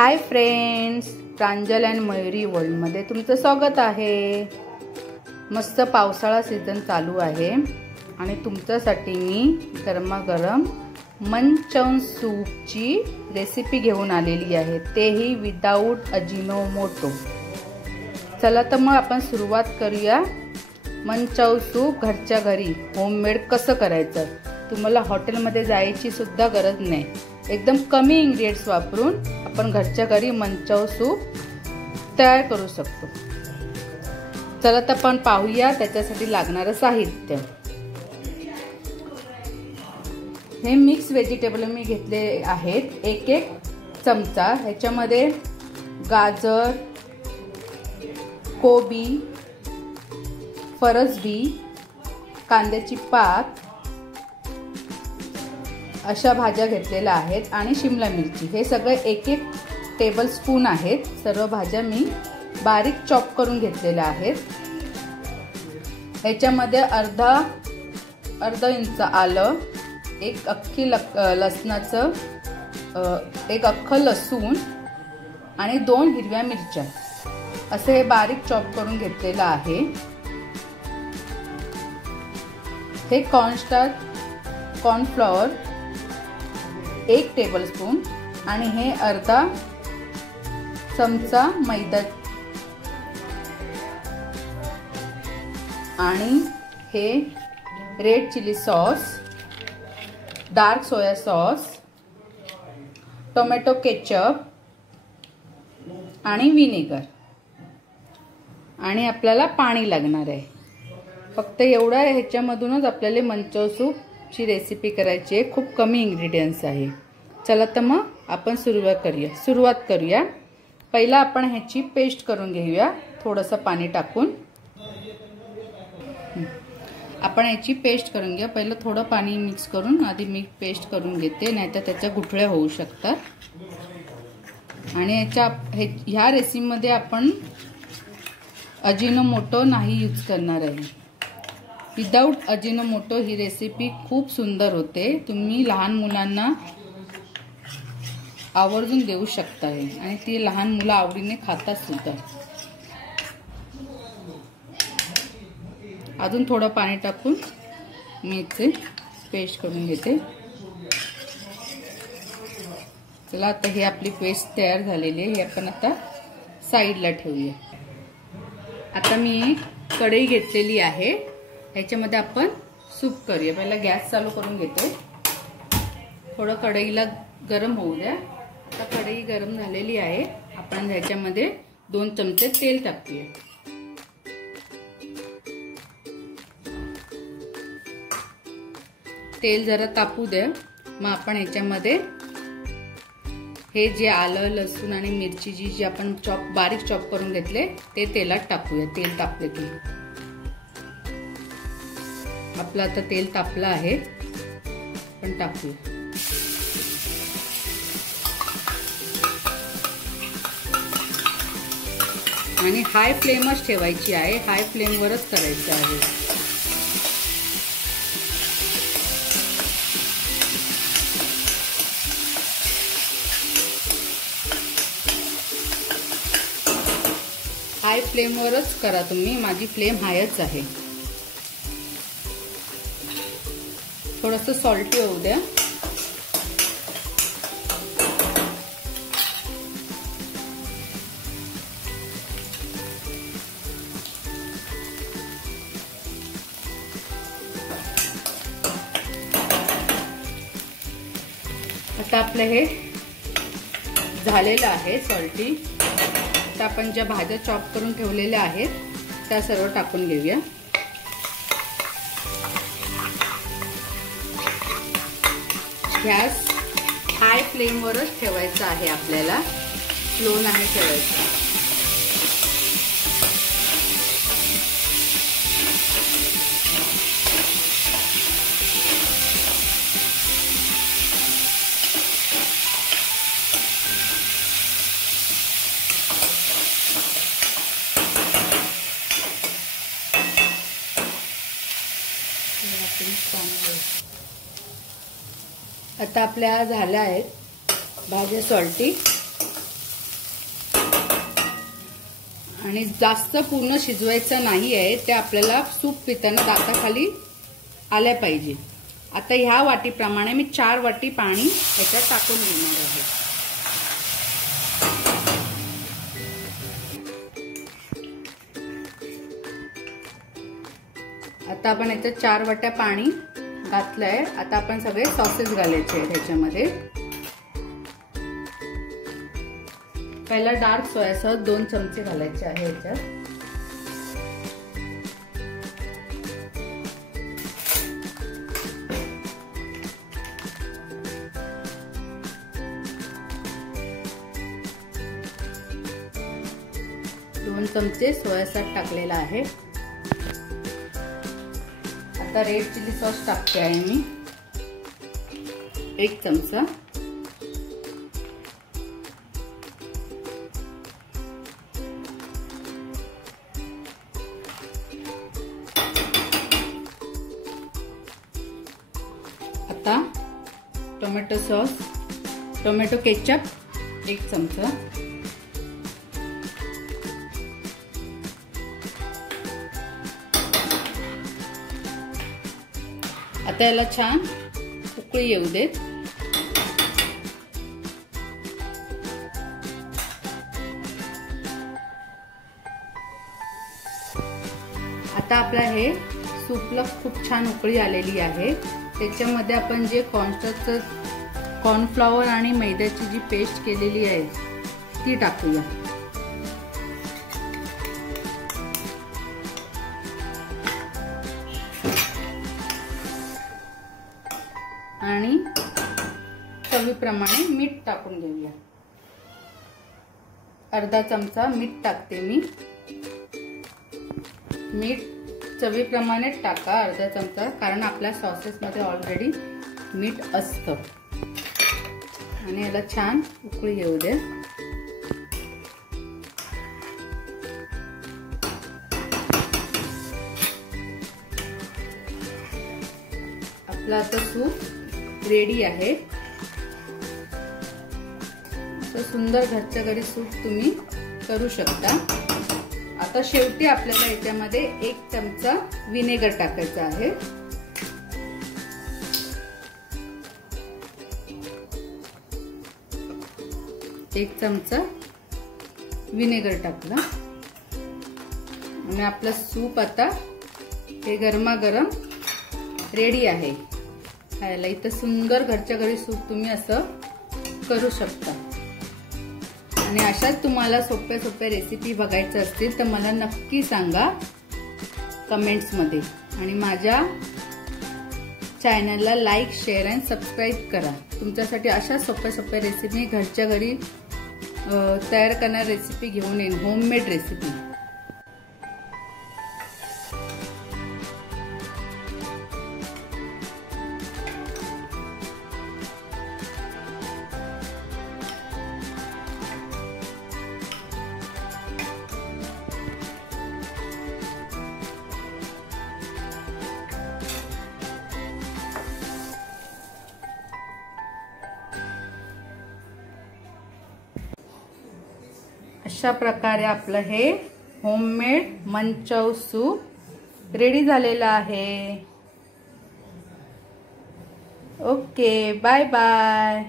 Hi friends, Pranjal and Mayuri वर्ल्डमध्ये तुमचं स्वागत आहे। मस्त पावसाळा सीझन चालू आहे आणि तुमच्यासाठी मी गरमागरम मंचौन सूपची रेसिपी घेऊन आलेली आहे, तेही विदाउट अजिनोमोटो। चला तर मग आपण सुरुवात करूया। मंचौ सूप घरच्या घरी होममेड कसं करायचं। तुम्हाला हॉटेलमध्ये जायची सुद्धा गरज नाही, एकदम कमी इंग्रेडिएंट्स वापरून आपण घरच्या घरी मंचौ सूप तयार करू शकतो। चला तर आपण पाहूया त्याच्यासाठी लागणारे साहित्य। हे मिक्स व्हेजिटेबल मी घेतले आहेत, एक चमचा। ह्याच्यामध्ये गाजर, कोबी, फरसबी, कांद्याची पात अशा भाज्या घेतलेल्या आहेत आणि शिमला मिरची। हे सगळे एक टेबलस्पून आहेत। सर्व भाज्या मी बारीक चॉप करून घेतलेल्या आहेत। ह्याच्यामध्ये अर्धा इंच आलं, एक अख्खी लसणाचं एक अख्खं लसूण आणि 2 हिरव्या मिरच्या असे हे बारीक चॉप करून घेतलेलं आहे। हे कॉर्नफ्लॉवर 1 टेबलस्पून आणि हे अर्धा चमचा मैदा आणि हे red chilli sauce, dark soya sauce, tomato ketchup आणि विनेगर आणि आपल्याला पाणी लागणार आहे। फक्त एवढा ह्याच्यामधूनच आपल्याला मंचौ सूपची रेसिपी करायची आहे। खूप कमी इंग्रेडिएंट्स आहे। चला तर मग आपण सुरुवात करूया। पहिला आपण ह्याची पेस्ट करून घेऊया, थोडंसं पाणी टाकून। आपण ह्याची पेस्ट करून घ्या। पहिलं थोडं पाणी मिक्स करून आधी मी पेस्ट करून घेते, नाहीतर त्याच्या गुठळ्या होऊ शकतात। आणि ह्या रेसिपीमध्ये आपण अजिनोमोटो नाही यूज करणार आहे। विदाउट अजिनोमोटो ही रेसिपी खूप सुंदर होते। तुम्ही लहान मुलांना आवर्जून देऊ शकता आणि ती लहान मुलं आवडीने खातात सुद्धा। अजून थोडं पाणी टाकून मी इथे पेस्ट करून घेते। चला आता ही आपली पेस्ट तयार झालेली आहे, हे आपण आता साईडला ठेवूया। आता मी कढई घेतलेली आहे, ह्याच्यामध्ये आपण सूप करूया। पहिला गॅस चालू करून घेते, थोडं कढईला गरम होऊ द्या। आता कढई गरम झालेली आहे, आपण ह्याच्यामध्ये 2 चमचे तेल टाकूया। तेल जरा तापू द्या। मग आपण ह्याच्यामध्ये हे जे आलं, लसूण आणि मिरची जी आपण बारीक चॉप करून घेतले ते तेलात टाकूया। तेल तापले की आपलं आता तेल तापलं आहे, पण टाकूया। आणि हाय फ्लेमच ठेवायची आहे, हाय फ्लेमवरच करायचं आहे। हाय फ्लेमवरच करा तुम्ही, माझी फ्लेम हायच आहे। थोडंसं सॉल्टी होऊ द्या। आता आपलं हे झालेलं आहे सॉल्टी। आता आपण ज्या भाज्या चॉप करून ठेवलेल्या आहेत त्या सर्व टाकून घेऊया। गॅस हाय फ्लेमवरच ठेवायचा आहे आपल्याला, स्लो नाही ठेवायचा। आता आपल्या झाल्या आहेत भाज्या सॉल्टी। आणि जास्त पूर्ण शिजवायचं नाही आहे, ते आपल्याला सूप पिताना दाताखाली आल्या पाहिजे. आता ह्या वाटीप्रमाणे मी 4 वाटी पाणी याच्यात टाकून घेणार आहे. आता आपण याच्यात 4 वाट्या पाणी घातलंय. आता आपण सगळे सॉसेस घालायचे आहेत ह्याच्यामध्ये. पहिला डार्क सोया सॉस 2 चमचे घालायचे आहे याच्यात. दोन चमचे सोया सॉस टाकलेला आहे. आता रेड चिली सॉस टाकते आहे मी 1 चमचा. आता टोमॅटो सॉस, टोमॅटो केचप 1 चमचा. आता याला छान उकळी येऊ देत. आता आपला हे सूपला खूप छान उकळी आलेली आहे. त्याच्यामध्ये आपण जे कॉर्नफ्लॉवर आणि मैद्याची जी पेस्ट केलेली आहे ती टाकूया. आणि चवीप्रमाणे मीठ टाकून घेऊया. अर्धा चमचा मीठ टाकते मी. मीठ चवीप्रमाणे टाका, अर्धा चमचा, कारण आपल्या सॉसेसमध्ये ऑलरेडी मीठ असतं. आणि याला छान उकळी येऊ दे. आपला आता सूप रेडी आहे. तर सुंदर घरच्या घरी सूप तुम्ही करू शकता. आता शेवटी आपल्याला याच्यामध्ये 1 चमचा विनेगर टाकायचा आहे. एक चमचा विनेगर टाकला आणि आपला सूप आता हे गरमागरम रेडी आहे खायला. इथं सुंदर घरच्या घरी सूप तुम्ही असं करू शकता. आणि अशाच तुम्हाला सोप्या सोप्या रेसिपी बघायच्या असतील तर मला नक्की सांगा कमेंट्समध्ये. आणि माझ्या चॅनलला लाईक, शेअर आणि सबस्क्राईब करा. तुमच्यासाठी अशा सोप्या सोप्या रेसिपी घरच्या घरी तयार करणारी रेसिपी घेऊन येईन, होममेड रेसिपी. अशा प्रकारे आपलं हे होममेड मंचाऊ सूप रेडी झालेलं आहे. Okay, bye bye.